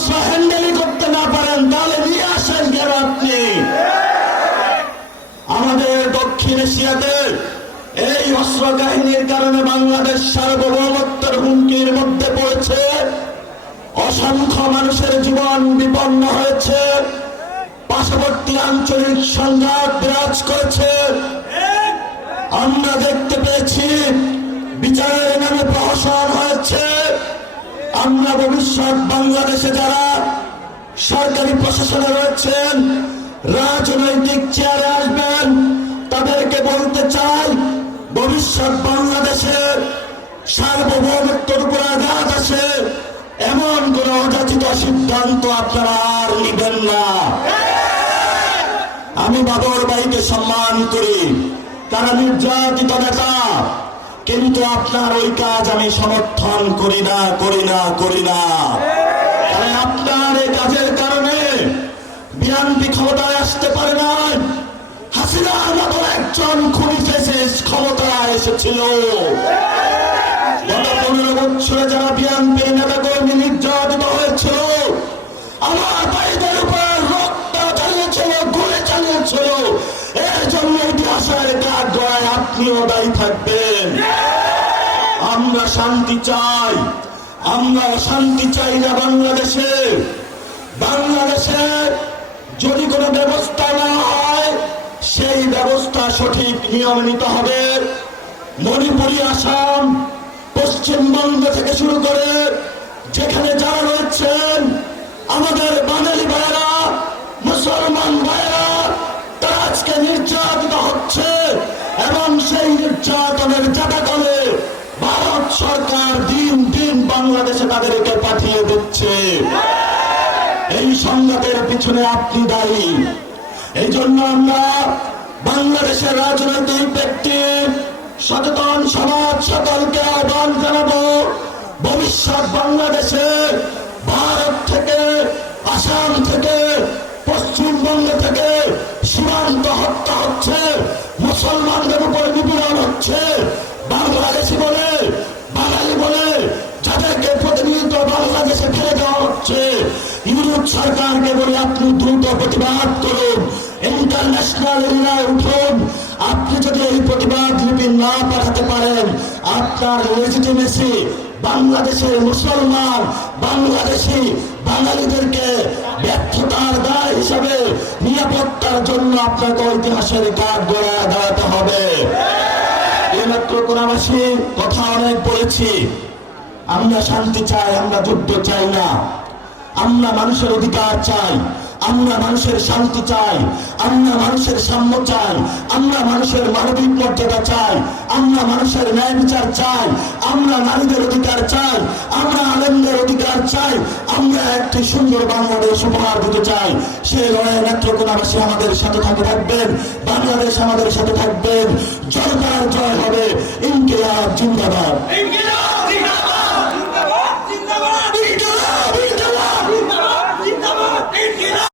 অস্ত্র হ্যান্ডেলই করতে না পারেন, তাহলে নিয়ে আসেন কেন আপনি? আমাদের দক্ষিণ এশিয়াতে এই অস্ত্র কাহিনীর কারণে বাংলাদেশ সার্বভৌমত্বের হুমকির মধ্যে পড়েছে। অসংখ্য মানুষের জীবন বিপন্ন হয়েছে। পার্শ্ববর্তী আঞ্চলিক সংঘাত বিরাজ করেছে। আমরা দেখতে পেয়েছি, বিচারের নামে প্রহসন আমরা ভবিষ্যৎ বাংলাদেশে যারা সরকারি প্রশাসনে রয়েছেন, রাজনৈতিক চেয়ারে আসবেন, তাদেরকে বলতে চাই, ভবিষ্যৎ বাংলাদেশের সার্বভৌমত্বের উপর আঘাত আসে এমন কোন অযাচিত সিদ্ধান্ত আপনারা আর নিবেন না। আমি বাবর ভাইকে সম্মান করি। তারা নির্যাতিত নেতা কিন্তু আপনার ওই কাজ আমি সমর্থন করি না করি না করি না। আপনার এই কাজের কারণে বিএনপি ক্ষমতায় আসতে পারে না হাসিনার মতো একজন খুনি ফেসে ক্ষমতায় এসেছিল। গত পনেরো বছরে যারা কাঠ গড়ায় আপনিও দায়ী থাকবেন। আমরা শান্তি চাই। আমরা শান্তি চাই না বাংলাদেশে। যদি কোনো ব্যবস্থা না হয়, সেই ব্যবস্থা সঠিক নিয়মে নিতে হবে। মণিপুরি আসাম পশ্চিমবঙ্গ থেকে শুরু করে যেখানে যারা রয়েছেন তাদেরকে পাঠিয়ে দিচ্ছে। এই সংঘাতের পিছনে আপনি দায়ী। এই জন্য আমরা বাংলাদেশের রাজনৈতিক ব্যক্তি, সচেতন সমাজ সকলকে আহ্বান জানাব, ভবিষ্যৎ বাংলাদেশে ভারত থেকে, আসাম থেকে, পশ্চিমবঙ্গ থেকে সীমান্ত হত্যা হচ্ছে, মুসলমানদের উপর নিপীড়ন হচ্ছে, বাংলাদেশি বলে ইউরোপ সরকারকে বলে আপনি দ্রুত প্রতিবাদ করুন। ইন্টারন্যাশনাল এরিয়ায় উঠুন। আপনি যদি এই প্রতিবাদ লিপি না পাঠাতে পারেন, আপনার লেজিটিমেসি বাংলাদেশের মুসলমান, বাংলাদেশি বাঙালিদেরকে ব্যর্থতার দায় হিসাবে নিরাপত্তার জন্য আপনাকে ইতিহাসের কাঠ গড়ায় দাঁড়াতে হবে। এইমাত্র কোনাবাসী কথা অনেক বলেছি। আমরা শান্তি চাই, আমরা যুদ্ধ চাই না। আমরা মানুষের অধিকার চাই, আমরা মানুষের শান্তি চাই, আমরা মানুষের সাম্য চাই, আমরা মানুষের মানবিক মর্যাদা চাই, আমরা মানুষের ন্যায় বিচার চাই, আমরা নারীদের অধিকার চাই, আমরা আলেমদের অধিকার চাই, আমরা একটি সুন্দর বাংলাদেশ উপহার দিতে চাই। সেই লড়াই নেত্রকোনাবাসী আমাদের সাথে থাকে থাকবেন, বাংলাদেশ আমাদের সাথে থাকবেন। জনতার জয় হবে, ইনকিলাব জিন্দাবাদ।